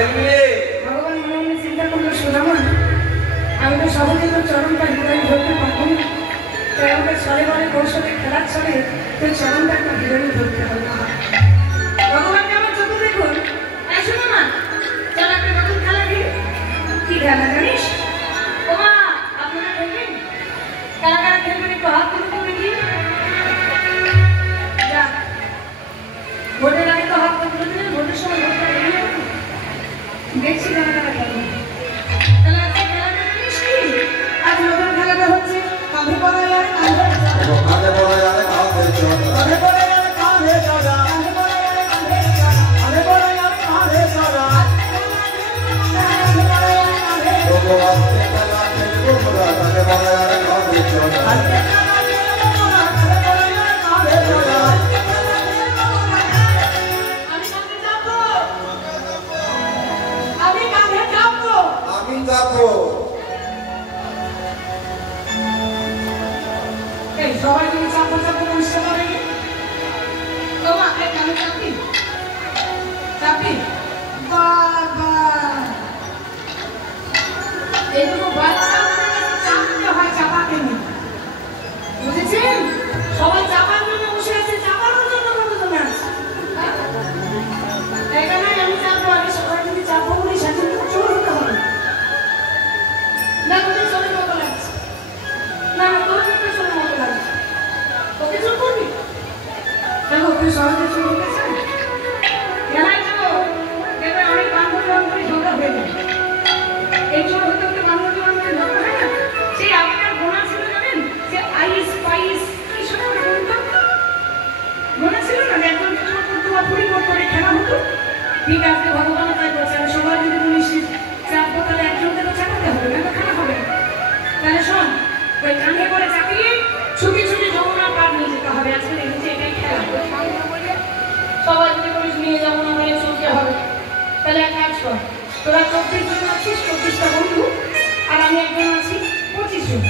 ভগবান মনে মনে চিন্তা করলো সুদামা আমি তো সহজেই তোর চরণটা হৃদয়ে ধরতে পারবো না, তাই আমাকে ছলে বলে কৌশলে খেলার ছলে তোর চরণটা একটা হৃদয়ে ধরতে হবে। ভগবানকে আমার চোখে দেখুন। শোনো না, চল একটা নতুন খেলা দিই। কি খেলা জানিস? ও মা, আপনারা খেলবেন? কারা কারা খেলবেন একটু হাত তুলে করে দিন। যা, ভোটের আগে তো হাত তুলে দিলেন, ভোটের সময় ভোটটা বেরিয়ে যাবে। দেখছি কারা কারা খেলবেন। তাহলে আজকে খেলাটা জানিস কি? আজ নতুন খেলাটা হচ্ছে কাঁধে পড়া যায় কাঁধে চড়া। কাঁধে পড়া যায় কাঁধে চড়া। কাঁধে পড়া যায় কাঁধে চড়া। কাঁধে পড়া যায় কাঁধে চড়া। কাঁধে পড়া যায় কাঁধে চড়া। ভগবানকে খেলা খেলবো মোরা কাঁধে পড়া যায় কাঁধে চড়া। আজকে খেলা খেলবো মোরা কাঁধে পড়া যায় কাঁধে চড়া। আমি কাঁধে যাবো। আমি কাঁধে যাবো। আমি যাবো। এই সবাই যদি চাপো চাপো বুঝতে পারে তোমা এই কানে চাপি চাপি বাবা এইগুলো বাচ্চা চাপতে হয় চাপাতে নেই, বুঝেছেন? সবাই চাপার জন্য বসে আছে, চাপার জন্য কতজন আছে? এখানে আমি চাপবো, আগে সবাই যদি চাপো বলি সেদিন তো চোর হতে হবে না। বলে চোরের মতো লাগছে না, তোর ক্ষেত্রে চোরের মতো লাগছে। ওকে চোর করবি? দেখো তুই সহজে চোর হতেছেন খেলায় যাবো, দেখবে অনেক বান্ধবী বান্ধবী ঝগড়া হয়ে যায়। এই চোর হতে হতে বান্ধবী বান্ধবী ঝগড়া হয় না? সেই আগেকার গোনা ছিল জানেন, যে আইস পাইস কি সব করে বলতো গোনা ছিল না, যে একজন চোর করতো বা পুরি করতো, খেলা হতো। ঠিক আছে, ভগবান তাই বলছে আমি সবাই যদি পুলিশ চাপবো তাহলে একজনকে তো চাপাতে হবে, না তো খেলা হবে। তাহলে শোন, ওই কাঁধে করে চাপিয়ে ছুটি ছুটি যমুনা পার নিয়ে যেতে হবে। আজকে দেখেছি এটাই খেলা। সবাই যদি পুলিশ নিয়ে যাবো না বলে চলতে হবে। তাহলে এক কাজ কর, তোরা 24 জন আছিস, 24টা বন্ধু, আর আমি একজন আছি 25 জন।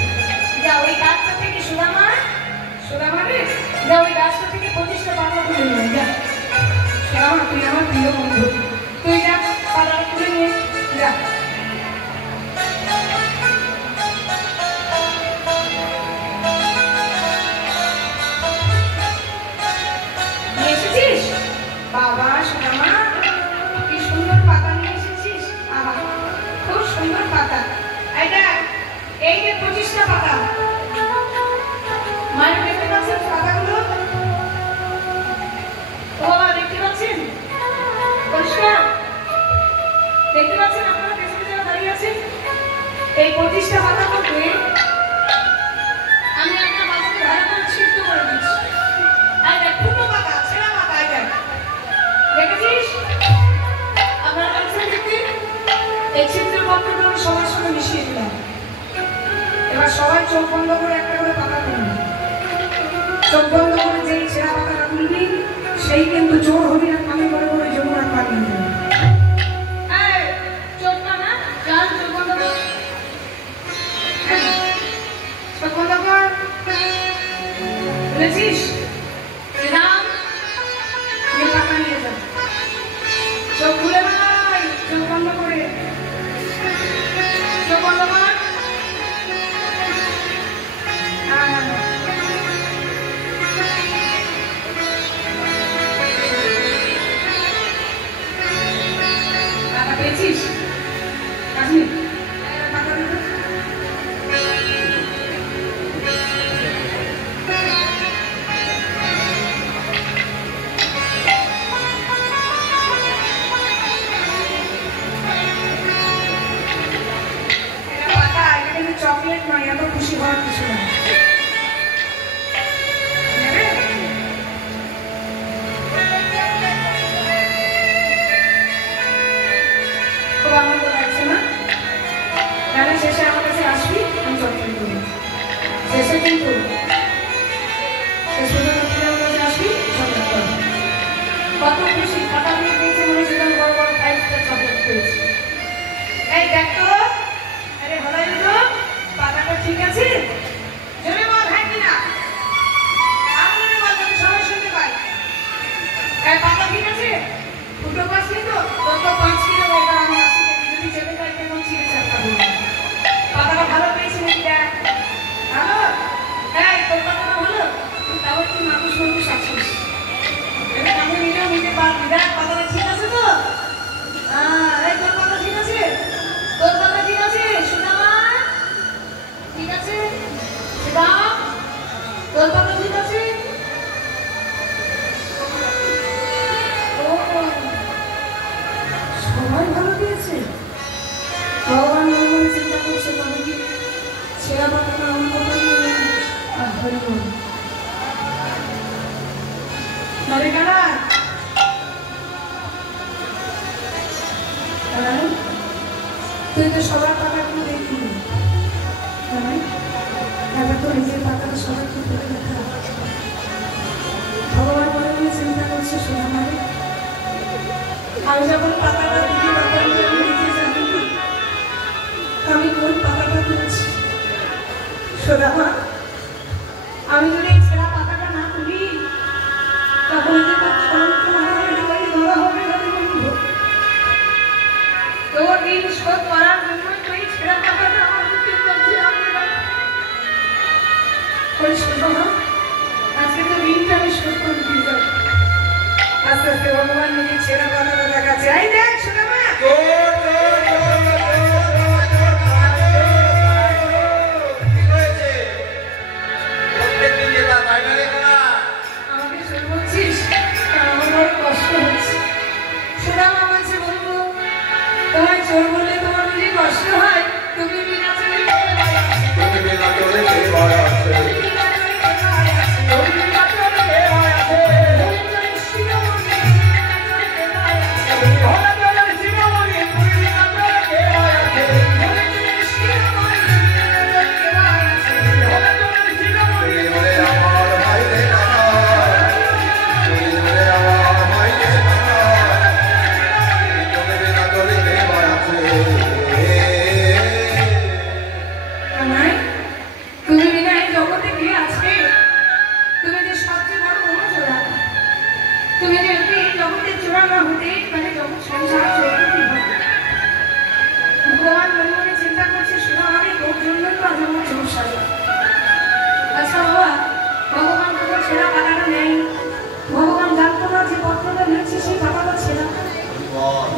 যা ওই গাছটা থেকে সুদামা রে, যা ওই গাছটা থেকে 25টা পাতা তুলে নিয়ে যা। সুদামা তুই আমার প্রিয় বন্ধু, তুই যা পাতা তুলে নিয়ে যা। এসেছিস বাবা সুদামা, কি সুন্দর পাতা নিয়ে এসেছিস। আহা, খুব সুন্দর পাতা। এই যে 25টা পাতা, মায়ের দেখতে পাচ্ছেন পাতাগুলো? ও বাবা দেখতে পাচ্ছেন? পরিষ্কার দেখতে পাচ্ছেন? আপনারা পেছনে যারা দাঁড়িয়ে আছেন, এই 25টা পাতার মধ্যে আমি একটা পাতাকে ভালো করে ছিদ্র করে দিচ্ছি। আর দেখ ফুটো পাতা, ছেঁড়া পাতা, দেখেছিস? আপনারা দেখছেন দেখতে? এই ছিদ্রের পত্রগুলো আমি সবার সঙ্গে মিশিয়ে দিলাম। এবার সবাই চোখ বন্ধ করে একটা করে পাতা তুলবি। চোখ বন্ধ করে যেই ছেঁড়া পাতাটা তুলবি সেই কিন্তু চোর হবি না, কানে করে করে যমুনার পার নিয়ে যাবি। চোখ না চাল, চোখ বন্ধ কর, চোখ বন্ধ কর, বুঝেছিস? রাম পাতা নিয়ে যাবে, চোখ খুলে ভাই, চোখ বন্ধ করে, চোখ বন্ধ কর। পেয়েছিস? আসবি পাতা দিতে পাতা, এটা কিন্তু চকলেট নয়, এত খুশি হওয়ার কিছু না। খুব আনন্দ লাগছে না? গানের শেষে আমার কাছে আসবি, আমি চকলেট দেবো। শেষে কিন্তু শেষ পর্যন্ত তুই আমার কাছে আসবি, চকলেট দেবো। কত খুশি, পাতা নিয়ে পেয়েছে মনে হচ্ছে আমি বড় বড় 5 স্টার চকলেট পেয়েছি। এই দেখ তো, আরে হলাই তো পাতাটা ঠিক আছে? জোরে বল হ্যাঁ কিনা, আর জোরে বল যাতে সবাই শুনতে পায়। এই পাতা ঠিক আছে? ফুটো পাস নি তো? তোর তো 5 কিলো এবার তো নিজের পাতাটা সবাইকে তুলে দিতে হবে। ভগবান মনে মনে চিন্তা করছে সোনামারে, আমি যখন পাতাটা দিদি বাবার জন্য নিজে জানি না আমি কোন পাতাটা তুলছি। সোনামা, আমি যদি এই ছেঁড়া পাতাটা না তুলি তাহলে যে তার চরণকে আমার হৃদয়ে ধরা হবে না বন্ধু। তোর ঋণ শোধ করার জন্য তুই ছেঁড়া পাতাটা আমার মুখে করছিলাম। ওই সোনামা, আজকে তো ঋণটা আমি শোধ করে দিয়ে যাবো। আস্তে আস্তে ভগবান নিজে ছেঁড়া পাতাটা দেখাচ্ছে। এই দেখ সোনামা, আমাকে চোর বলছিস? আমার বড় কষ্ট হচ্ছে। সোনামা বলছে, বলবো তোমায় চোর বললে তোমার যদি কষ্ট হয়, তুমি বিনা চোরে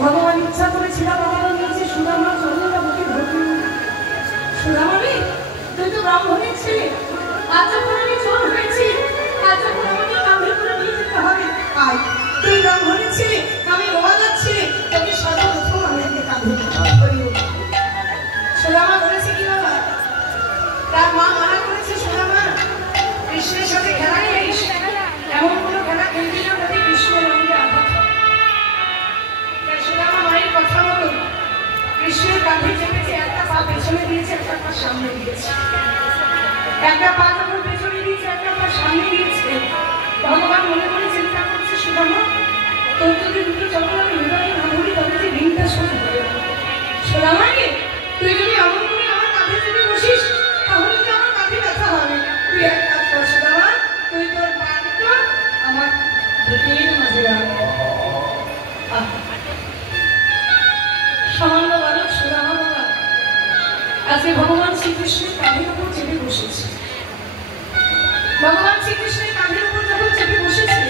ভগবান ইচ্ছা করে ছেঁড়া পাতাটা নিয়েছে। সুদামা চরণটা বুকে ধরতে। সুদামানি, তুই তো ব্রাহ্মণের ছেলে, আজ যখন আমি চোর হয়েছি, আজ যখন আমাকে কাঁধে করে নিয়ে যেতে হবে, আয়। তুই ব্রাহ্মণের ছেলে, আমি রোয়াজার ছেলে, তোকে সর্বপ্রথম আমাকে কাঁধে করি। সুদামা বলেছে কি বাবা? তার মা মানা করেছে, সুদামা কৃষ্ণের সাথে খেলা খেলিস, এমন কোনো খেলা খেলবি না যাতে কৃষ্ণের রঙে আঘাত হয়। সুদামা মায়ের কথা মতো কৃষ্ণের কাঁধে চেপেছে, একটা পা পেছনে দিয়েছে, একটা পা সামনে দিয়েছে। একটা পা যখন পেছনে দিয়েছে, একটা পা সামনে দিয়েছে, ভগবান মনে মনে চিন্তা করছে, সুদামা তোর যদি দুটো যখন আমি হৃদয়ে না ধরি তবে যে ঋণটা শোধ হবে। সুদামাকে তুই যদি এমন করে আমার কাঁধে চেপে বসিস তাহলে যে আমার কাঁধে ব্যথা হবে। তুই এক কাজ কর সুদামা, তুই তোর পা দুটো আমার বুকের মাঝে রাখ। সামান্য বালক সুদামা বাবা আজকে ভগবান শ্রীকৃষ্ণের কাঁধের উপর চেপে বসেছে। ভগবান শ্রীকৃষ্ণের কাঁধের উপর যখন চেপে বসেছে,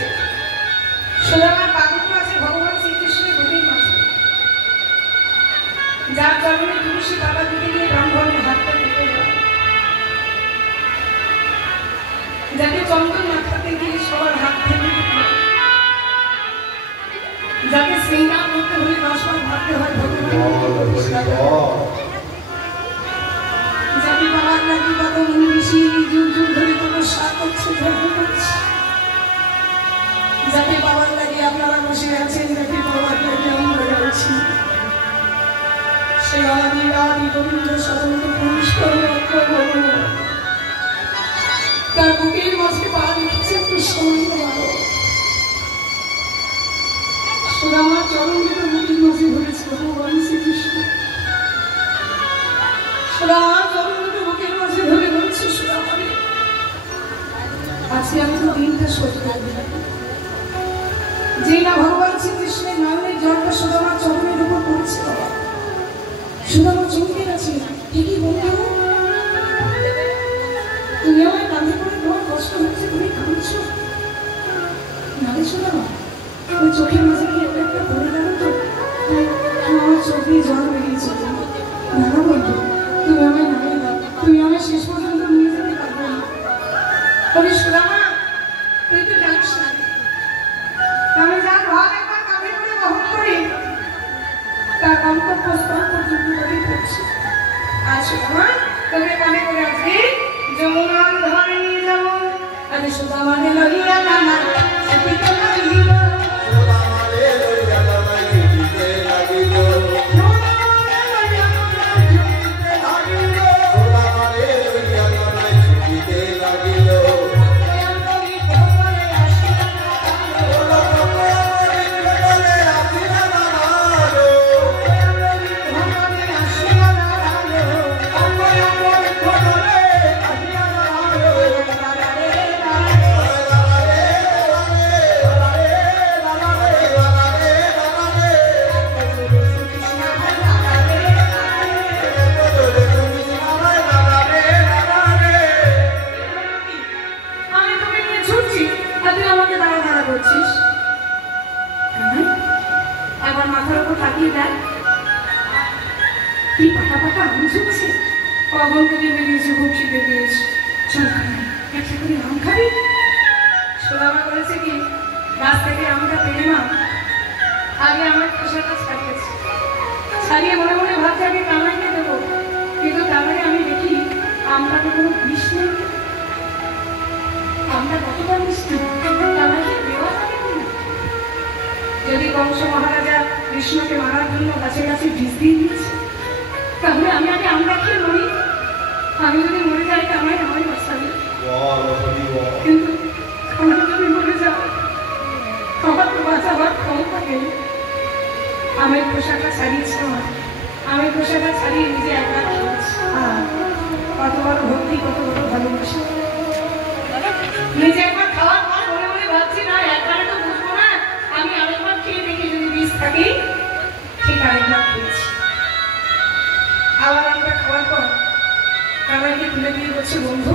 সুদামার পা দুটো আছে ভগবান শ্রীকৃষ্ণের বুকের মাঝে। যার চরণে তুলসী পাতা দিতে গিয়ে ব্রাহ্মণের হাতটা কেটে যায়, যাকে চন্দন মাথাতে গিয়ে সবার হাত থেকে, যাকে শৃঙ্গার করতে হলে 10 বার ভাবতে হয় ভগবান, যাকে বাবার নাকি কত মনে বেশি যুগ যুগ ধরে তপস্যা করছে, ধ্যান করছে, যাকে বাবার লাগে আপনারা বসে আছেন, যাকে বাবার লাগে আমরা যাচ্ছি, সে আদি আদি গোবিন্দ সাধনকে পুরুষ করে ভগবান তার বুকের মাঝে পা রেখেছে কৃষ্ণময় বাবা। সুদামার চরণ দুটো বুকের মাঝে ধরেছে ভগবান শ্রীকৃষ্ণ। সুদামার চরণ দুটো বুকের মাঝে ধরে বলছে, সুদামারে আজকে আমি তো দিনটা শোধ করব। যে না ভগবান শ্রীকৃষ্ণের নামের জলটা সুদামার চরণের উপর পড়ছে বাবা, সুদামা চমকে গেছে। ঠিকই বলতে তুমি আমার কাঁধে করে তোমার কষ্ট হচ্ছে, তুমি কাঁদছো না রে সুদামা? ওই চোখের মাঝে কি একটা পড়ে গেল তো, তাই আমার চোখ দিয়ে জল বেরিয়েছে। না বলতো তুমি আমায় নামিয়ে দাও, তুমি আমায় শেষ পর্যন্ত নিয়ে যেতে পারবে না। বলি সুদামা তুই তো জানিস না আমি যার ভাব একবার কাঁধে করে বহন করি তার গন্তব্যস্থল পর্যন্ত তাকে পড়ছে। আর সুদামা তোকে কাঁধে করে আজকে যমুনার ধারে নিয়ে যাবো। আরে সুদামাকে লইয়া নানা সতীতে লাগিল, কখন থেকে বেরিয়েছে, খুব খিদে পেয়েছে, চল একটা করে আম খাবি। সুদামা করেছে কি, গাছ থেকে আমটা পেরে মা আগে আমার খোসাটা ছাড়িয়েছে, ছাড়িয়ে মনে মনে ভাবছে আগে কামাইকে দেবো, কিন্তু কামাই আমি দেখি আমটাতে কোনো বিষ নেই। আমটা কতটা মিষ্টি, কামাইকে দেওয়া যাবে কিনা? যদি কংস মহারাজা কৃষ্ণকে মারার জন্য গাছে গাছে বিষ দিয়ে দিয়েছে, তাহলে আমি আগে আমরা খেয়ে মরি। আমি যদি মরে যাই কামাই আমায় বাঁচাবে, কিন্তু আমি যদি মরে যাই আমার তো বাঁচাবার ক্ষমতা নেই। আমের খোসাটা ছাড়িয়েছে, আমের খোসাটা ছাড়িয়ে নিজে একবার খেয়েছে। কত বড় ভক্তি, কত বড় ভালোবাসা। নিজে একবার খাওয়ার পর মনে মনে ভাবছি না একবারে তো বুঝবো না, আমি আরেকবার খেয়ে দেখি যদি বিষ থাকে, ঠিক আরেকবার খেয়েছি। আবার আমরা খাওয়ার পর কামাইকে তুলে দিয়ে বলছে, বন্ধু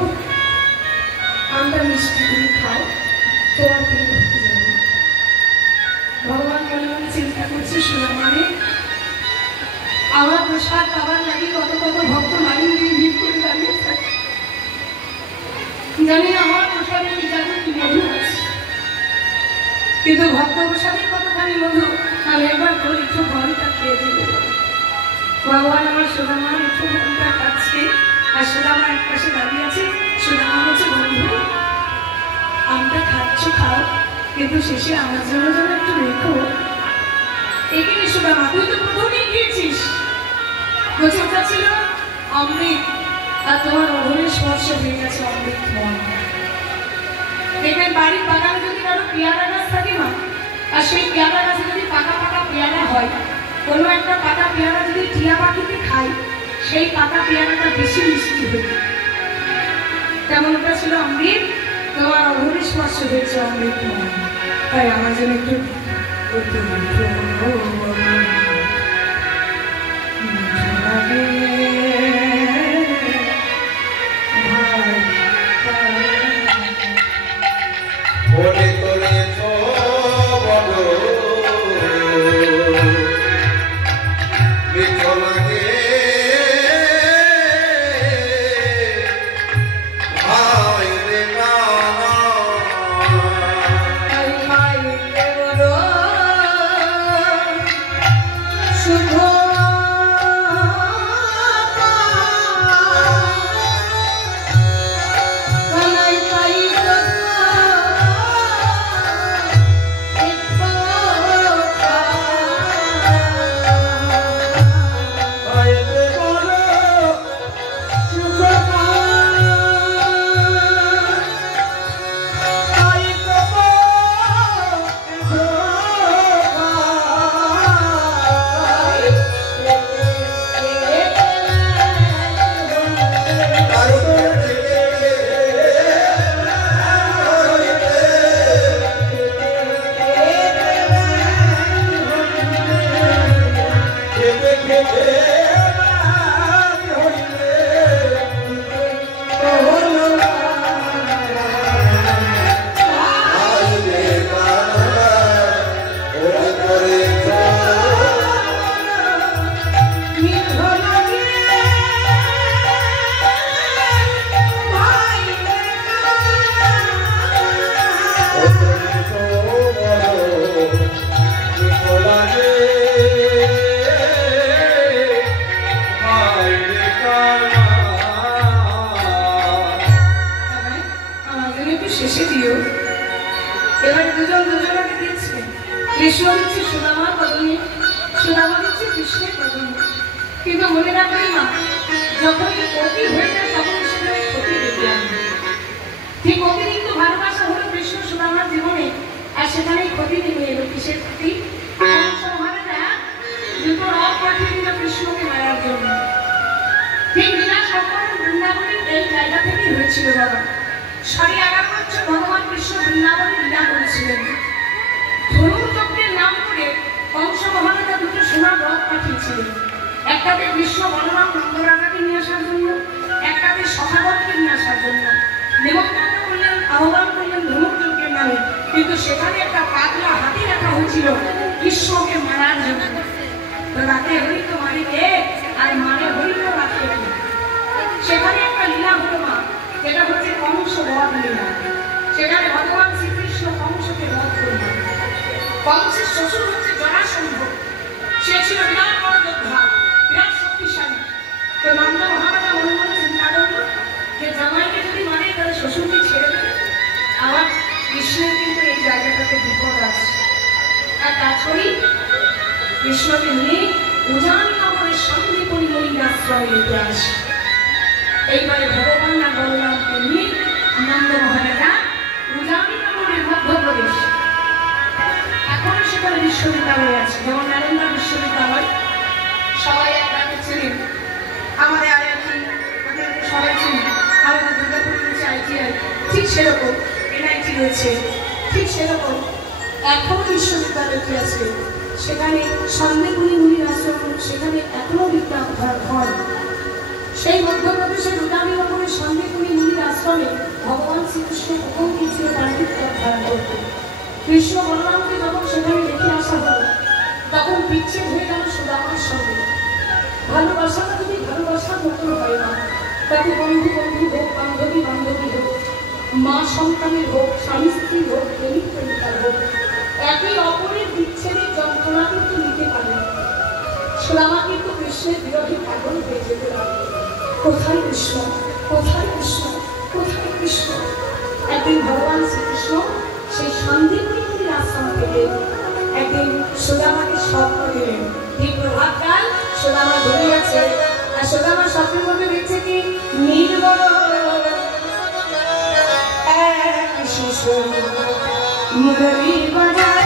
আমরা মিষ্টি তুমি খাও, তোমার তুমি ভক্তি যাবে। ভগবান মনে মনে চিন্তা করছে, শোনা মানে আমার প্রসাদ পাবার লাগে কত কত ভক্ত লাইন দিয়ে ভিড় করে দাঁড়িয়ে থাকে, জানি আমার প্রসাদের যাতে কি মধু আছে, কিন্তু ভক্ত প্রসাদের কতখানি মধু আমি একবার তোর একটু ঘন্টা খেয়ে দিতে পারি। ভগবান আমার সুদামা একটু ঘন্টা খাচ্ছে, আর সুদামা এক পাশে দাঁড়িয়ে আছে। সুদামা বলছে, বন্ধু আমটা খাচ্ছ খাও, কিন্তু শেষে আমার জন্য যেন একটু রেখো। এখানে সুদামা তুই তো প্রথমেই খেয়েছিস, বলছে ওটা ছিল অমৃত, আর তোমার অধরের স্পর্শ হয়ে গেছে অমৃত। দেখবেন বাড়ির বাগানে যদি কারো পেয়ারা গাছ থাকে না, আর সেই পেয়ারা গাছে যদি পাকা পাকা পেয়ারা হয়, কোনো একটা পাকা পেয়ারা যদি টিয়া পাখিতে খায়, সেই পাকা পেয়ারাটা বেশি মিষ্টি হয়ে, তেমন ওটা ছিল অমৃত, তোমার অধরের স্পর্শ হয়েছে অমৃত। তাই আমার জন্য একটু শেষে দিও। এবারে দুজন দুজনকে দিচ্ছে, কৃষ্ণ দিচ্ছে সুদামার বদনে, সুদামা দিচ্ছে কৃষ্ণের বদনে। কিন্তু মনে রাখবেন মা, যখনই ক্ষতি হয়ে যায় তখন সেখানে ক্ষতি ডেকে আনে। ঠিক অতিরিক্ত ভালোবাসা হলো কৃষ্ণ সুদামার জীবনে, আর সেখানেই ক্ষতি নেমে এলো। কিসের ক্ষতি? মহারাজা দুটো রথ পাঠিয়ে দিল কৃষ্ণকে মারার জন্য। ঠিক লীলা সম্পূর্ণ বৃন্দাবনের এই জায়গা থেকেই হয়েছিল বাবা। 11.5 বছর ভগবান কৃষ্ণ বৃন্দাবনে লীলা করেছিলেন। ধনুর্যজ্ঞের নাম করে কংস মহারাজা দুটো সোনার রথ পাঠিয়েছিলেন। একটাতে কৃষ্ণ বলরাম নন্দরাজাকে নিয়ে আসার জন্য, একটাতে সখাগণকে নিয়ে আসার জন্য। নিমন্ত্রণ করলেন, আহ্বান করলেন ধনুর্যজ্ঞের নামে, কিন্তু সেখানে একটা পাতলা হাতি রাখা হয়েছিল কৃষ্ণকে মারার জন্য। তো রাতে হরিত মারিকে আর মানে হরিত রাতে কংস বধ লীলা। সেখানে ভগবান শ্রীকৃষ্ণ কংসকে বধ করলেন। কংসের শ্বশুর হচ্ছে জরাসন্ধ। সে ছিল বিরাট বড় যোদ্ধা, বিরাট শক্তিশালী। তো নন্দ মহারাজা মনে মনে চিন্তা করল যে জামাইকে যদি মানে তাহলে শ্বশুরকে ছেড়ে দেবে। আবার কৃষ্ণের কিন্তু এই জায়গাটাতে বিপদ আছে। এক কাজ করি, কৃষ্ণকে নিয়ে উজানি নগরের সামনে পরিমণির আশ্রমে রেখে আসে। এইবারে ভগবান আর বলরামকে নিয়ে নন্দ মহারাজা উজানি নগরের মধ্যপ্রদেশ, এখনো সেখানে বিশ্ববিদ্যালয় আছে, যেমন নালন্দা বিশ্ববিদ্যালয় সবাই একবারে ছিলেন। আমাদের আইআইটি সবাই চিনি, আমাদের দুর্গাপুর রয়েছে আইটিআই, ঠিক সেরকম এনআইটি রয়েছে, ঠিক সেরকম এখনো বিশ্ববিদ্যালয়টি আছে। সেখানে সন্দেহগুলি মুনির আশ্রম, সেখানে এখনো বিদ্যা হয়। সেই মধ্যপ্রদেশের উজানি নগরের সন্দেহগুলি মুনির আশ্রমে ভগবান শ্রীকৃষ্ণ প্রথম দিয়েছিল তার বিদ্যা ধারণ করতে। কৃষ্ণ বলরামকে যখন সেখানে রেখে আসা হলো, তখন বিচ্ছেদ হয়ে গেল সুদামার সঙ্গে। ভালোবাসাটা যদি ভালোবাসার মতো হয় না, তাকে বন্ধু বন্ধু হোক, বান্ধবী বান্ধবী হোক, মা সন্তানের হোক, স্বামী স্ত্রী হোক, প্রেমিক প্রেমিকার হোক, একই অপরের বিচ্ছেদের যন্ত্রণা কিন্তু নিতে পারে। সুদামা কিন্তু কৃষ্ণের বিরোধী পাগল হয়ে যেতে পারে। কোথায় কৃষ্ণ, কোথায় কৃষ্ণ, কোথায় কৃষ্ণ? একদিন ভগবান শ্রীকৃষ্ণ সেই শান্তিপুরীর আশ্রম থেকে একদিন সুদামাকে স্বপ্ন দিলেন। ঠিক প্রভাতকাল সুদামা ঘুরে আছে, আর সুদামা স্বপ্নের মধ্যে দেখছে কি নীলবর এক শিশু মুরলী বাজায়।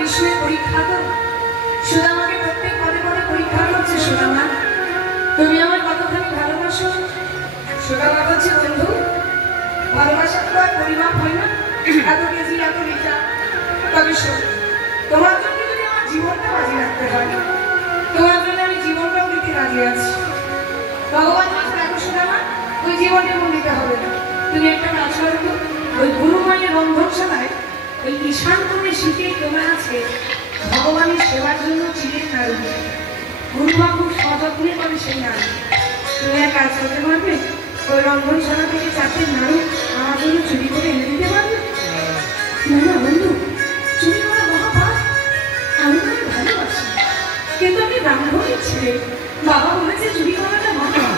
কৃষ্ণের পরীক্ষা তো সুদামাকে প্রত্যেক পদে পদে পরীক্ষা করছে। সুদামা, তুমি আমার কতখানি ভালোবাসো? সুদামা বলছে, বন্ধু, ভালোবাসা তো আর পরিমাপ হয় না, এত কেজি এত লিটার। তবে তোমার জন্য যদি আমার জীবনটা বাজি রাখতে হয়, তোমার জন্য আমি জীবনটাও দিতে রাজি আছি। ভগবান বলছে, দেখো সুদামা, ওই জীবনটা মন দিতে হবে না। তুমি একটা কাজ করো, ওই গুরুমায়ের রন্ধনশালায় ওই ঈশান করে শীতে তোমার আছে ভগবানের সেবার জন্য চিড়ের নাড়ু। গুরুমা খুব সযত্নে করে সেই নাড়ু। তুমি এক কাজ করতে পারবে, ওই রন্ধনশালা থেকে 4টে নাড়ু আমার জন্য চুরি করে এনে দিতে পারবে? না না বন্ধু, চুরি করা মহাপাপ। আমি তোমাকে ভালোবাসি, কিন্তু আমি ব্রাহ্মণের ছেলে। বাবা বলেছে চুরি করাটা মহাপাপ।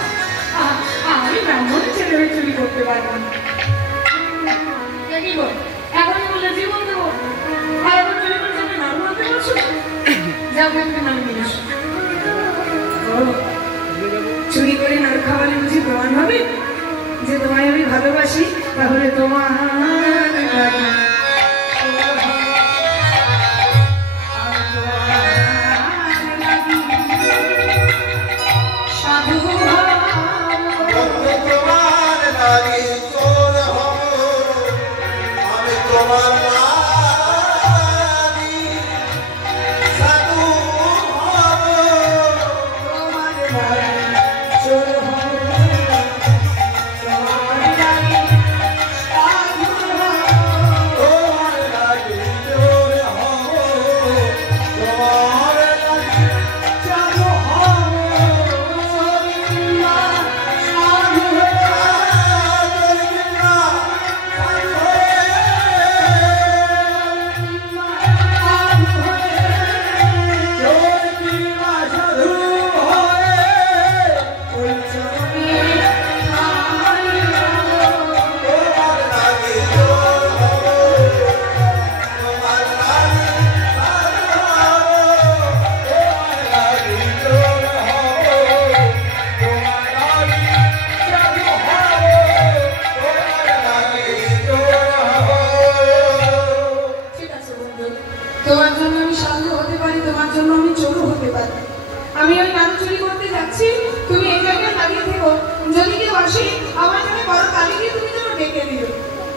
আমি ব্রাহ্মণের ছেলে হয়ে চুরি করতে পারবো না। কি বল, এখনই বললে জীবন দেবো, আর এখন চুরি করে যাবে নাড়ু আনতে বলছো? যাও আমাকে নাড়ু নিয়ে এসো। চুরি করে নাড়ু খাওয়ালে বুঝি প্রমাণ হবে যে তোমায় আমি ভালোবাসি? তাহলে তোমার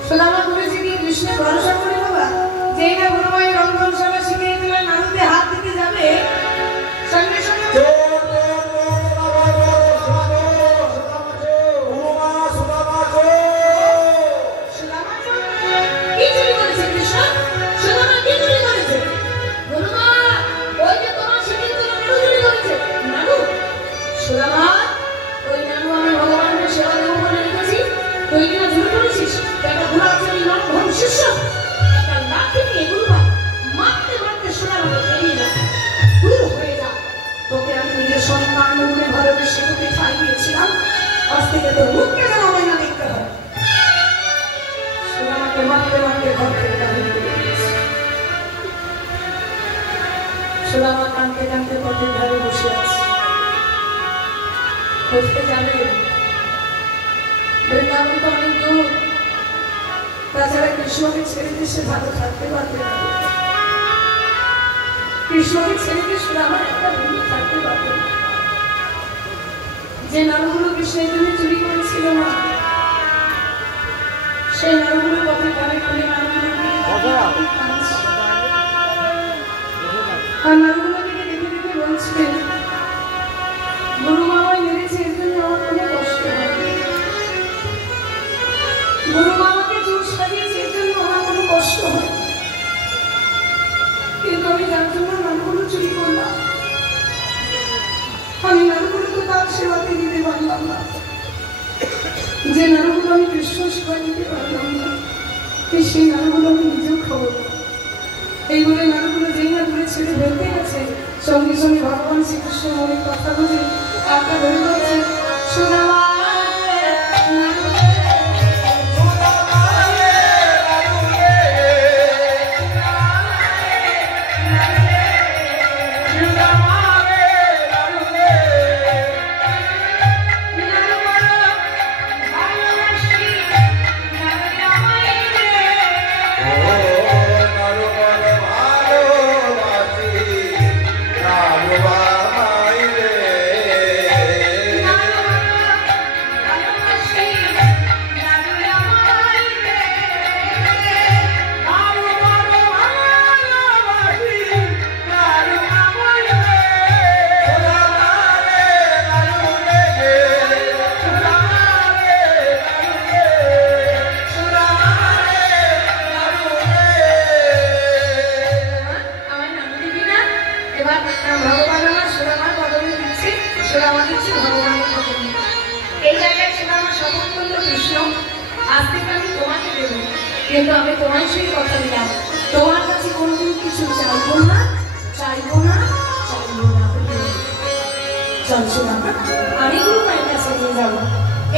সুদামা বলেছে কি কৃষ্ণ ভরসা করে বাবা, যেই না গুরুমাই রন্ধন সভা শিখিয়ে দিলে নাড়ুতে হাত দিতে যাবে, সঙ্গে সঙ্গে কি চুরি করেছে কৃষ্ণ? সুদামা কি চুরি করেছে? গুরুমা ওই যে তোমার শিখিয়ে দিল নাড়ু চুরি করেছে। নাড়ু? সুদামা ওই নাড়ু আমি ভগবানকে সেবা দেবো বলে রেখেছি, তুই কিনা চুরি করেছিস? একটা ঘোরাচারি নরধম শিষ্য একটা লাঠি নিয়ে গুরুমা মারতে মারতে সুদামাকে বেরিয়ে যাবে। দূর হয়ে যা, তোকে আমি নিজের সন্তান মনে ভালোবেসে তোকে খাইয়েছিলাম, আজ থেকে তোর মুখকে যেন আমায় না দেখতে হয়। সুদামাকে মারতে মারতে ঘর থেকে বাহির করে দিয়েছে। সুদামা কাঁদতে কাঁদতে পথের ধারে বসে আছে। খুঁজতে যাবে, বৃন্দাবন তো অনেক দূর, তাছাড়া কৃষ্ণকে ছেড়ে দিয়ে সে ভালো থাকতে পারবে না। কৃষ্ণকে ছেড়ে দিয়ে সুদামা একটা ভূমি থাকতে পারবে না। যে নামগুলো কৃষ্ণের জন্য চুরি করেছিল না, সেই নামগুলো পথে ঘরে খুলে আর নামগুলো থেকে দেখে দেখে বলছিলেন, গুরু মামায় মেরেছে এর জন্য আমার কোনো কষ্ট হয়, গুরু মামাকে চুল সাজিয়েছে এর জন্য আমার কোনো কষ্ট হয়, কিন্তু আমি যার জন্য নামগুলো চুরি করলাম, আমি নামগুলো তো তার সেবাতে দিতে পারলাম না, যে নামগুলো আমি কৃষ্ণ সেবা দিতে পারলাম না, সেই নামগুলো আমি নিজেও খাবো না। এই বলে নামগুলো যেই না দূরে ছেড়ে ফেলতে গেছে, সঙ্গে সঙ্গে ভগবান শ্রীকৃষ্ণ মনে কথা বুঝে আপনার ধরে বলছে, সুদামা কিন্তু আমি তোমায় সেই কথা দিলাম, তোমার কাছে কোনদিন কিছু চাইবো না, চাইবো না, চাইবো না। চলছে না, আমি গুরু মায়ের কাছে নিয়ে যাবো।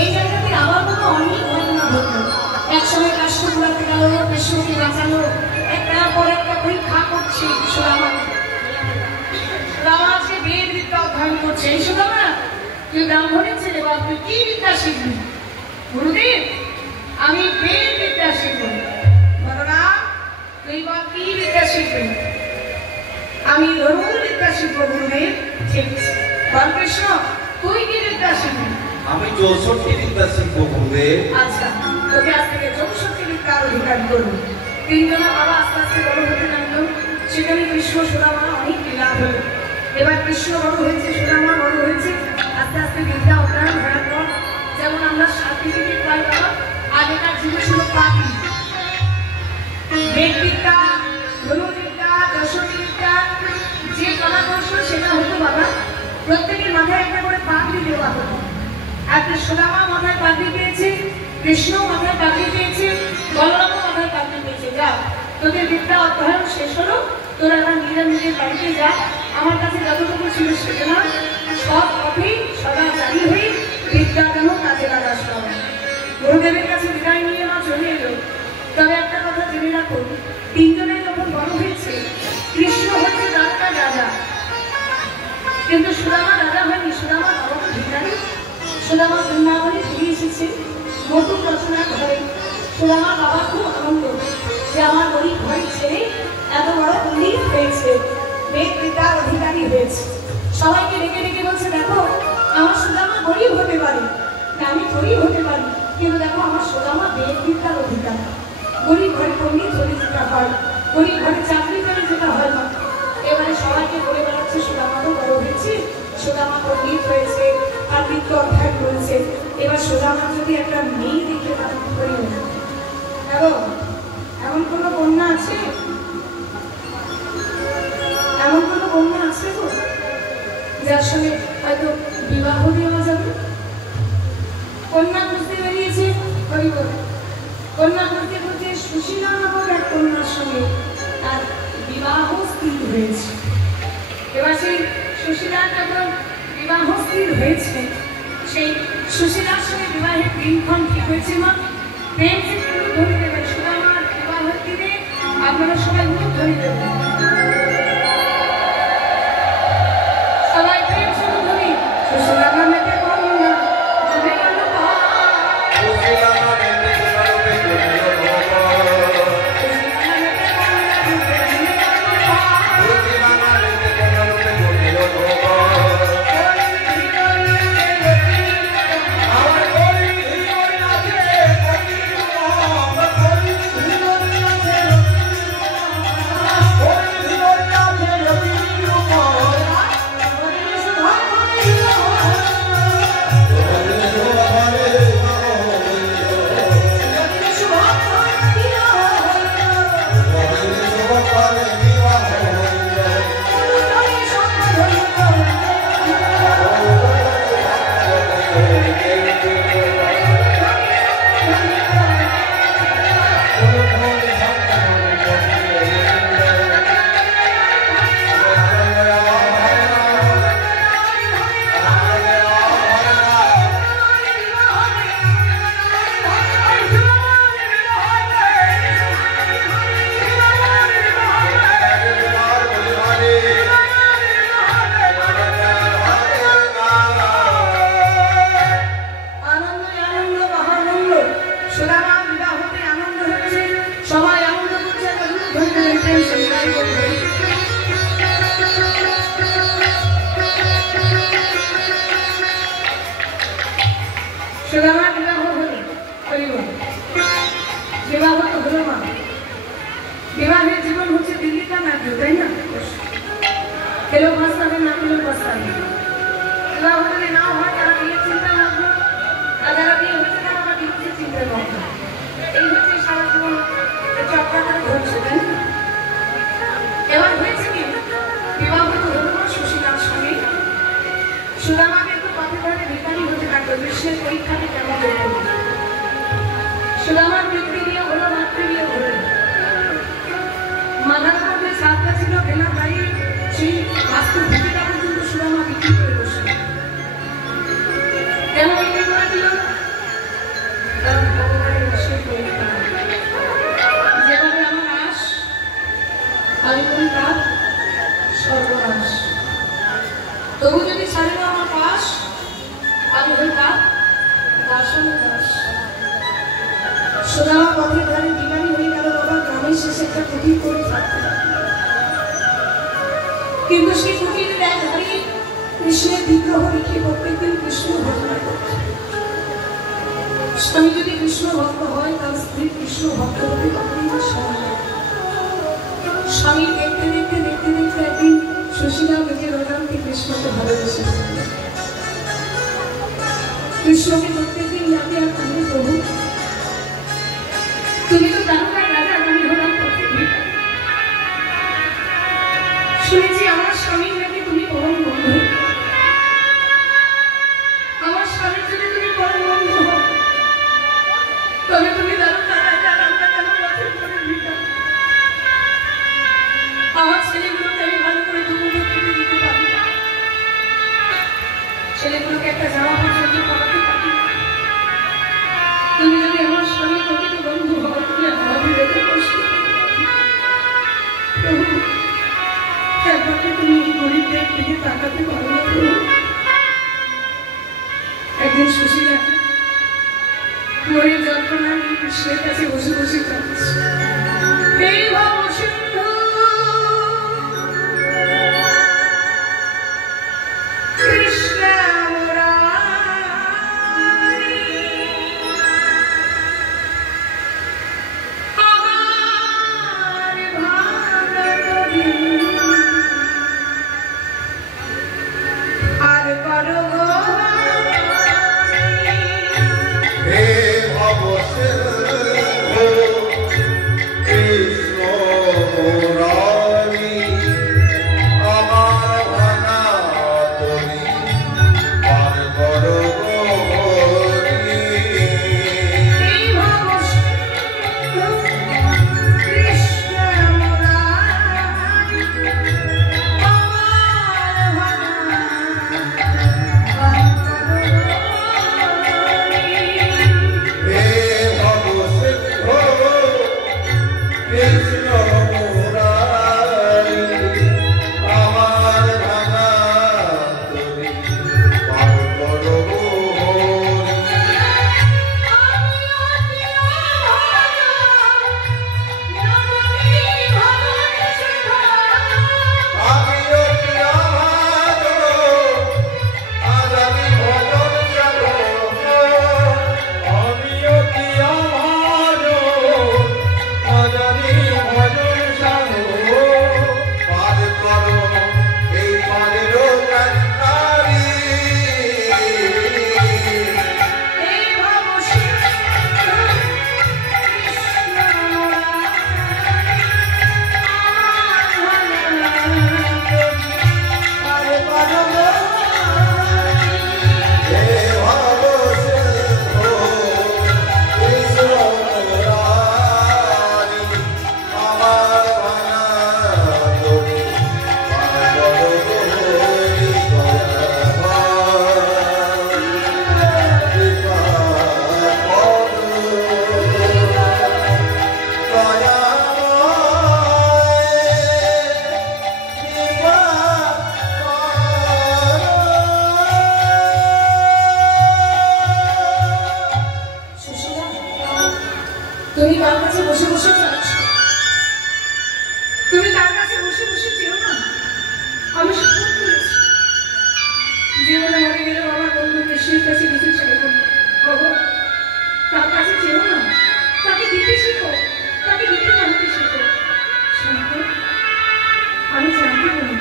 এই জায়গাতে আমার মতো অনেক ঘটনা ঘটলো। একসময় কাষ্ট পুরাতে গেল, কৃষ্ণকে বাঁচালো, একটার পর একটা পরীক্ষা করছে সুদামা। সুদামা আজকে বেদ বিদ্যা অধ্যয়ন করছে। এই সুদামা, তুই ব্রাহ্মণের ছেলে, বা তুই কি বিদ্যা শিখবি? গুরুদেব, আমি বেদ বিদ্যা শিখবো। বলরাম, তুই বা কি বিদ্যা শিখবি? আমি ধর্ম বিদ্যা শিখবো গুরুদেব। ঠিক আছে। কৃষ্ণ, তুই কি বিদ্যা শিখবি? আমি 64 বিদ্যা শিখবো গুরুদেব। আচ্ছা, তোকে আজ থেকে 64 বিদ্যার অধিকারী করবো। তিনজনা বাবা আস্তে আস্তে বড় হতে লাগলো। সেখানে কৃষ্ণ সুদামা অনেক লীলা হলো। এবার কৃষ্ণ বড় হয়েছে, সুদামা বড় হয়েছে, আস্তে আস্তে বিদ্যা অধ্যয়ন করার পর যেমন আমরা সার্টিফিকেট পাই বাবা, আগেকার যুগে ছিল পাখি, বেদ বিদ্যা, ধনুর্বিদ্যা, দর্শনবিদ্যা, যে কলা কৌশল সেটা হতো বাবা, প্রত্যেকের মাথায় একটা করে পাগড়ি দেওয়া হতো। একটা সুদামা মাথায় পাগড়ি পেয়েছে, কৃষ্ণ মাথায় পাগড়ি পেয়েছে, বলরামও মাথায় পাগড়ি পেয়েছে। যা, তোদের বিদ্যা অধ্যয়ন শেষ হলো, তোরা এবার নিজের নিজের বাড়িতে যা। আমার কাছে যতটুকু ছিল সেটা না, সব পথেই সদাচারী হয়ে বিদ্যা কেন কাজে লাগাস বাবা। গুরুদেবের কাছে বিদায় নিয়ে মা চলে এলো। তবে একটা কথা জেনে রাখো, তিনজনেই যখন বড় হয়েছে, কৃষ্ণ হচ্ছে রাজা রাজা, কিন্তু সুদামা রাজা হয়নি। সুদামা বাবা তো ভিখারি। সুদামা বৃন্দাবনে ফিরে এসেছে নতুন রচনার ঘরে। সুদামার বাবা খুব আনন্দ যে আমার গরিব ঘরের ছেলে এত বড় পণ্ডিত হয়েছে, বেদ বিদ্যার অধিকারী হয়েছে। সবাইকে ডেকে ডেকে বলছে, দেখো আমার সুদামা গরিব হতে পারে, আমি গরিব হতে পারি, কিন্তু দেখো আমার সুদামা বেদ বিদ্যার অধিকার, গরিব ঘরে পণ্ডিত হলে যেটা হয়, গরিব ঘরে চাকরি করে যেটা হয় না। এবারে সবাইকে বলে বেড়াচ্ছে সুদামা তো বড় হয়েছে, সুদামা পণ্ডিত হয়েছে, পাণ্ডিত্য অধ্যয়ন করেছে, এবার সুদামা যদি একটা মেয়ে দেখে তাকে করি এবং এমন কোনো কন্যা আছে, এমন কোনো কন্যা আছে তো যার সঙ্গে হয়তো বিবাহ দেওয়া যাবে? কন্যা খুঁজতে বেরিয়েছে হরিবল, কন্যা খুঁজতে খুঁজতে সুশীলা নামক এক কন্যার সঙ্গে তার বিবাহ স্থির হয়েছে। এবার সেই সুশীলা যখন বিবাহ স্থির হয়েছে, সেই সুশীলার সঙ্গে বিবাহের দিনক্ষণ ঠিক হয়েছে মা, প্রেম থেকে মুখ ধরে দেবেন। সুদামার বিবাহের দিনে আপনারা সবাই মুখ ধরে দেবেন, সবাই প্রেম শুরু ধরি। সুশীলা নামেতে কন্যা মনে গেল সুদামার বিবাহ হলো, বিবাহ তো হলো মা। বিবাহের জীবন হচ্ছে দিল্লিটা না, তাই না? খেলেও বাঁচতে না খেলেও বাঁচতে হবে। বিবাহ যদি নাও হয় তারা বিয়ের চিন্তা ভাবনা, আর যারা বিয়ে হয়েছে তারা আবার ডিভোর্সের চিন্তা ভাবনা। এই হচ্ছে সারা জীবন চক্রা করে ঘটছে, তাই না? এবার হয়েছে কি, বিবাহ তো হলো মা সুশীলার সঙ্গে। সুদামা কিন্তু পথে পথে ভিখারি হতে থাকলো, গ্রীষ্মের পরীক্ষাতে কেমন দেখল। সুদামার বৃত্তি নিয়ে হলো, মাতৃ বিয়ে হলো। মাথার মধ্যে সাতটা ছিল ভেলা দাঁড়িয়ে, সেই বাস্তু ভূমিকা পর্যন্ত সুদামা বিক্রি করে বসে। কেন বিক্রি করে দিল? কারণ ভগবানের গ্রীষ্মের পরীক্ষা। যেভাবে আমার আশ, আমি বলি তার সর্বনাশ। তবু যদি ছাড়ে না আমার পাশ, আমি হই তার সঙ্গে দাস। সুদামা পথের ধারে বিমানী হয়ে গেল বাবা, গ্রামের শেষে একটা কুটির করে থাকতে। কিন্তু সেই কুটিরের এক ধারে কৃষ্ণের বিগ্রহ রেখে প্রত্যেকদিন কৃষ্ণ ভজনা করছে। স্বামী যদি কৃষ্ণ ভক্ত হয়, তার স্ত্রী কৃষ্ণ ভক্ত হতে কখনই সহজ। স্বামী দেখতে দেখতে দেখতে দেখতে একদিন সুশীলা নিজের অজান্তে কৃষ্ণকে ভালোবেসে কৃষ্ণকে প্রত্যেকদিন যাতে আর তুমি প্রভু, তুমি তো জানো না রাজা, আমি হলাম শুনেছি আমার স্বামীর নাকি তুমি পরম বন্ধু। আমার স্বামীর যদি তুমি পরম বন্ধু হও, তবে তুমি জানো না রাজা, আমরা কেন পথের পথে ভিড়। আমার ছেলেগুলোকে আমি ভালো করে দুপুরে খেতে দিতে পারি, ছেলেগুলোকে একটা জামা পর্যন্ত পড়াতে পারি। তুমি যদি আমার স্বামী প্রকৃত বন্ধু হও, তুমি আমাদের রেখে বসে একবারকে তুমি এই গরিবদের দিকে তাকাতে পারো না। একদিন সুশীলা মনের যন্ত্রণা নিয়ে কৃষ্ণের কাছে বসে বসে কাঁদছে। এই ভাব সিন্ধু কৃষ্ণ তুমি কার কাছে বসে বসে চাচ্ছ, তুমি তার কাছে বসে বসে চেও না। আমি শপথ করেছি জীবনে মরে গেলেও আমার বন্ধু কৃষ্ণের কাছে কিছু চাইব না। তার কাছে চেও না, তাকে দিতে শিখো, তাকে দিতে জানতে শিখো। আমি জানতে পারি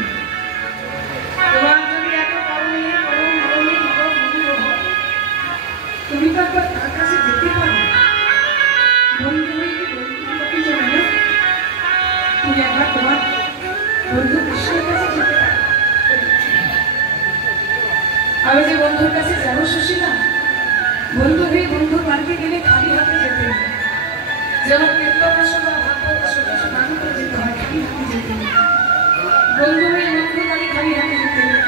তোমার যদি এত করণীয় করম মরণে বন্ধু হয়, তুমি তো একবার তার কাছে যেতে পারো। বন্ধু হয়ে কি বন্ধু জানো না? তুমি একবার তোমার বন্ধু কৃষ্ণের কাছে যেতে পারো। আমি যে বন্ধুর কাছে যাবো সুশীলা, বন্ধু হয়ে বন্ধুর বাড়িতে গেলে খালি হাতে যেতে হয়। যেমন কীর্তনাসন বা ভাগবতাসন কিছু দান করে যেতে হয়, খালি হাতে যেতে হয়। বন্ধু হয়ে বন্ধুর বাড়ি খালি হাতে যেতে হয়,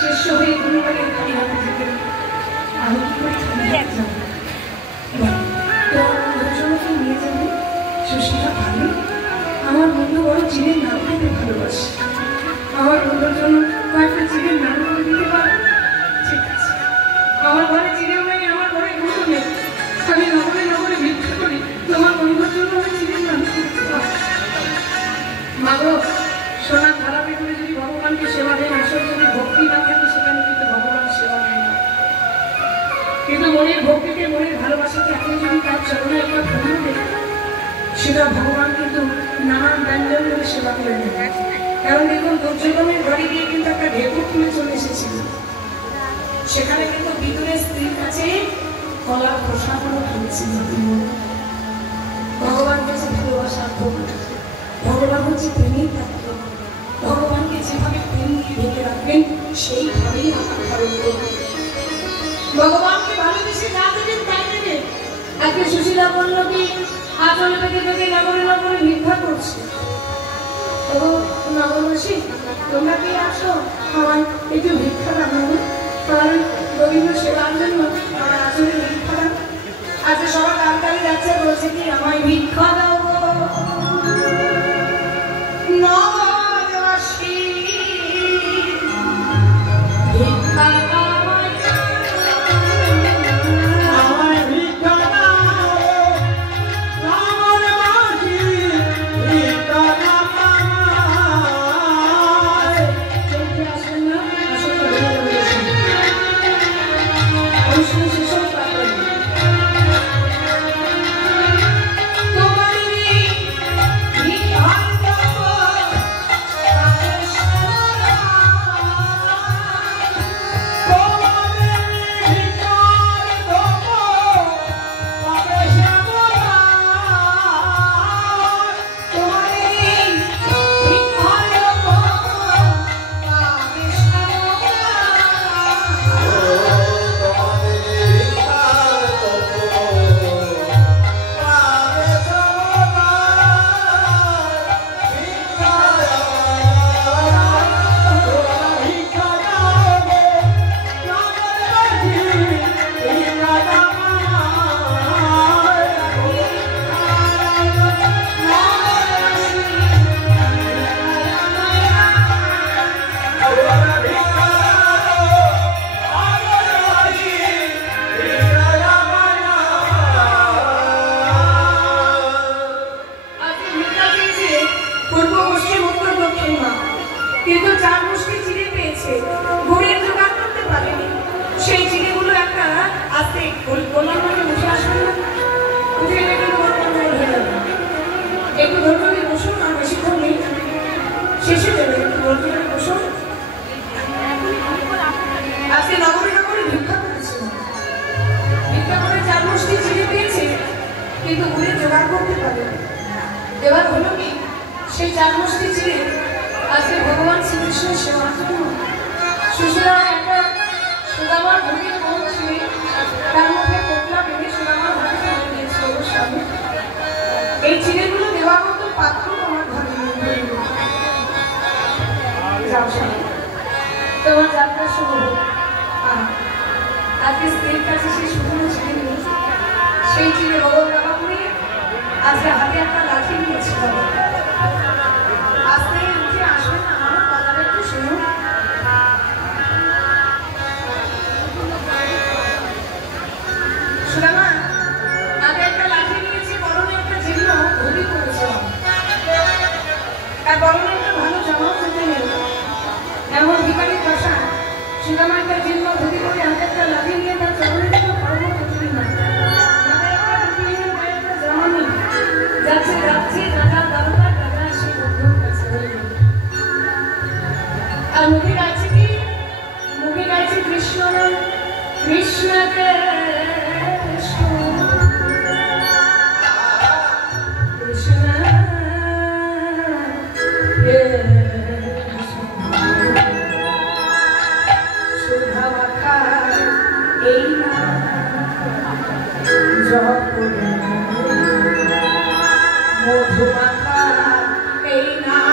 শিষ্য হয়ে গুরু বাড়ি খালি হাতে যেতে হয়। আমি কি করে খালি হাতে যাবো? তোমার বন্ধুর জন্য কি নিয়ে যাবে সুশীলা? ভালো, আমার বন্ধু বড় চিনের নাম খেতে ভালোবাসে। আমার বন্ধুর জন্য কয়েকটা চিনের নাম করে দিতে পারো? ঠিক আছে, আমার ঘরে চিড়েও নেই, আমার ঘরে গুঁড়ো নেই। আমি নগরে নগরে ভিক্ষা করি, তোমার বন্ধুর জন্য আমি চিড়ের নাম করতে পারি। মাগো, সোনার ধারাপে করে যদি ভগবানকে সেবা দেন, আসল যদি ভক্তি না থাকে সেখানে কিন্তু ভগবান সেবা দেয় না। কিন্তু মনের ভক্তিতে, মনের ভালোবাসাকে আপনি যদি তার চরণে একবার ধন্য দেন, সেটা ভগবান কিন্তু নানান ব্যঞ্জন করে সেবা করে দেন। কারণ দেখুন, দুর্যোধনের বাড়ি গিয়ে কিন্তু একটা ঢেকুর তুলে চলে এসেছিল। সেখানে কিন্তু বিদুরের স্ত্রীর কাছে কলার খোসাগুলো খেয়েছিল। ভগবান কাছে ভালোবাসার ভগবান হচ্ছে প্রেমের পাত্র। ভগবানকে যেভাবে প্রেম দিয়ে ঢেকে রাখবেন, সেইভাবেই রাখার ধারণ করবেন। ভগবানকে ভালোবেসে যা দেবেন তাই দেবেন। আজকে সুশীলা বলল কি আচলে পেতে পেতে নগরে নগরে ভিক্ষা করছে। নগরবাসী, তোমরা কি আসো আমার একটু ভিক্ষা বানাবো? কারণ রবীন্দ্র সেবার জন্য আমার আসলে ভিক্ষা দাও। আজকে সবার ডাক্তারি যাচ্ছে, বলছে কি আমায় ভিক্ষা দাও নগরবাসী, ভিক্ষা কিন্তু চার মুষ্টি চিড়ে পেয়েছে, গুড়ের জোগাড় করতে পারেনি। সেই চিড়েগুলো একটা আস্তে গোলার মধ্যে উঠে আসবে না, উঠে এলে কিন্তু গন্ডগোল হয়ে যাবে। একটু ধৈর্য ধরে বসুন, আর বেশিক্ষণ নেই, শেষে যাবে। একটু ধৈর্য ধরে বসুন। আজকে নগরে নগরে ভিক্ষা করেছিল, ভিক্ষা করে চার মুষ্টি চিড়ে পেয়েছে, কিন্তু গুড়ের জোগাড় করতে পারেনি। এবার হলো কি, সেই চার মুষ্টি চিড়ে আজকে ভগবান শ্রীকৃষ্ণের সেবার জন্য সুশীলা একটা সুদামার ভূমির বোন ছিল, তার মধ্যে কোটলা বেঁধে সুদামার হাতে তুলে দিয়েছিল ওর স্বামী। এই চিড়েগুলো দেওয়ার মতো পাত্র আমার ঘরে নেই। যাও স্বামী, তোমার যাত্রা শুভ হোক। আজকে স্ত্রীর কাছে সেই শুকনো চিড়ে নিয়ে সেই চিড়ে বড় বাবা করে আজকে হাতে একটা লাঠি নিয়েছিল। আজকে উঠে আসবে না, আমার কথাটা একটু শুনুন। সুদামা হাতে একটা লাঠি নিয়েছে, বড় মুখে গাইছে কি? মুখে গাইছে কৃষ্ণ নাম, কৃষ্ণ কৃষ্ণ কৃষ্ণ সুধা মাখা এই নাম জপ মধু মাখা এই নাম।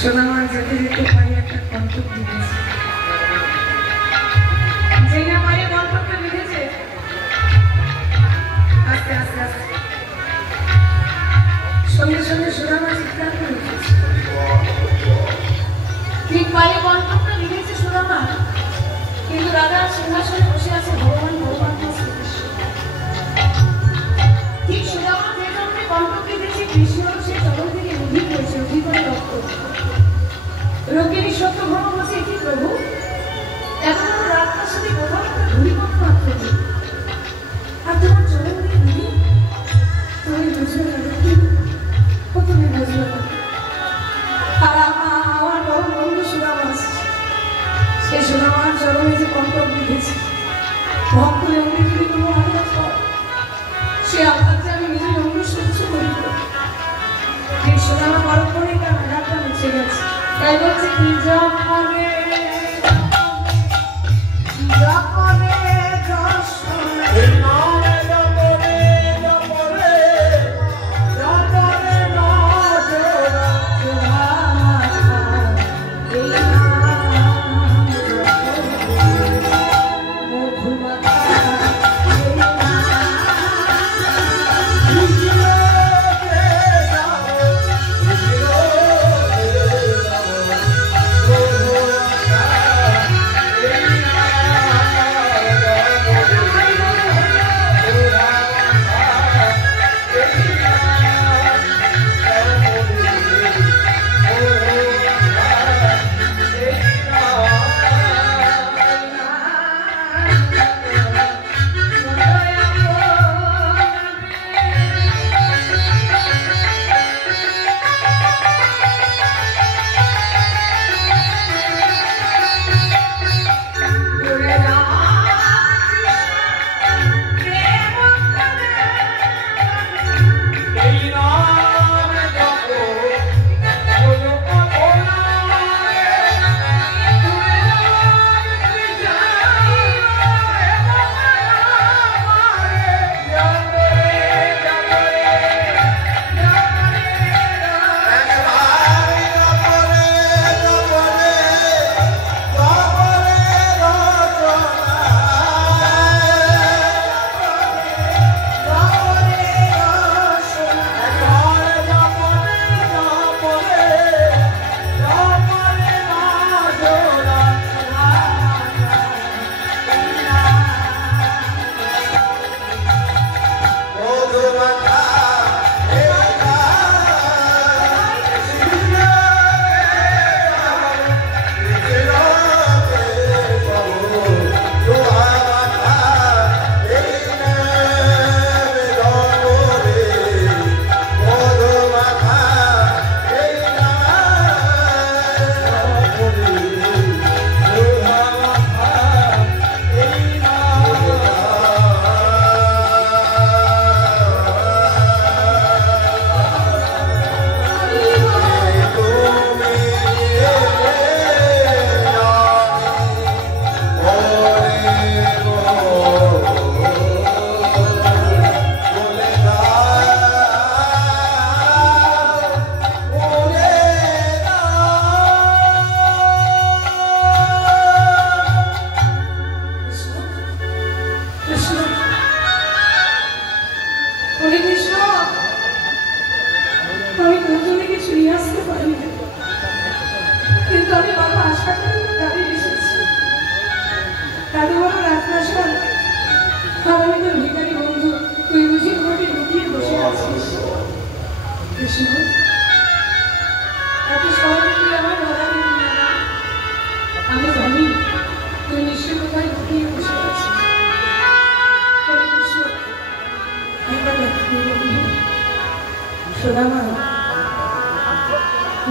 সোনামার যেতে যেতে পারি একটা কণ্ঠক বিঁধেছে, যে না পারে কণ্ঠকটা বিঁধেছে আস্তে আস্তে আস্তে সঙ্গে সঙ্গে সোনামা চিৎকার করে উঠেছে। ঠিক পায়ে কণ্ঠকটা বিঁধেছে সোনামা, কিন্তু রাধা সিংহাসনে বসে আছে ভগবান পরমাত্মা শ্রীকৃষ্ণ। ঠিক সোনামা যে জন্য কণ্ঠক বিঁধেছে, কৃষ্ণ সে চরণ থেকে রুধি করেছে, রুধি করে রক্ত। রোগিনী সত্য ভ্রম বসে কি প্রভু এখন আমার রাত্রার সাথে কোথাও একটা ধূলিপথ মাত্র নেই, আর তোমার চলে উঠে নেই, তুমি বুঝবে না প্রথমে বুঝবে না। আর আমার বড় বন্ধু সুরাম আছে, সে সুরামার চরণে যে কণ্ঠক বিঁধেছে, ভক্তরে অঙ্গে যদি কোনো আঘাত হয়, সে আঘাতকে আমি নিজের অঙ্গে সহ্য করি। সুরামা বড় করে তার আঘাতটা মুছে গেছে, তাই বলছে কি যপনে আশাটা দাঁড়িয়ে এসেছি এত বড় রাজপ্রাসাদ আর আমি তোর ভিখারি বন্ধু তুই বুঝি ঘরে লুকিয়ে বসে আছিস কৃষ্ণ এত সহজে তুই আমার ধরা দিবি না আমি জানি তুই নিশ্চয় কোথায় লুকিয়ে বসে আছিস হরে কৃষ্ণ একবার দেখবি সোনামা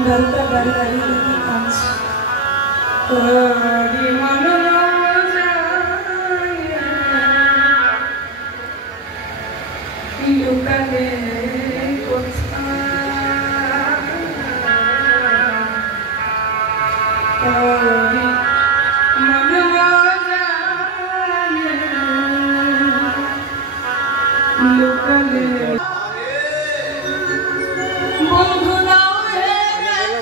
দারুটা গাড়ি দাঁড়িয়ে দাঁড়িয়ে কাঁদছে হরি মন লুকালে হরি মন লুকালে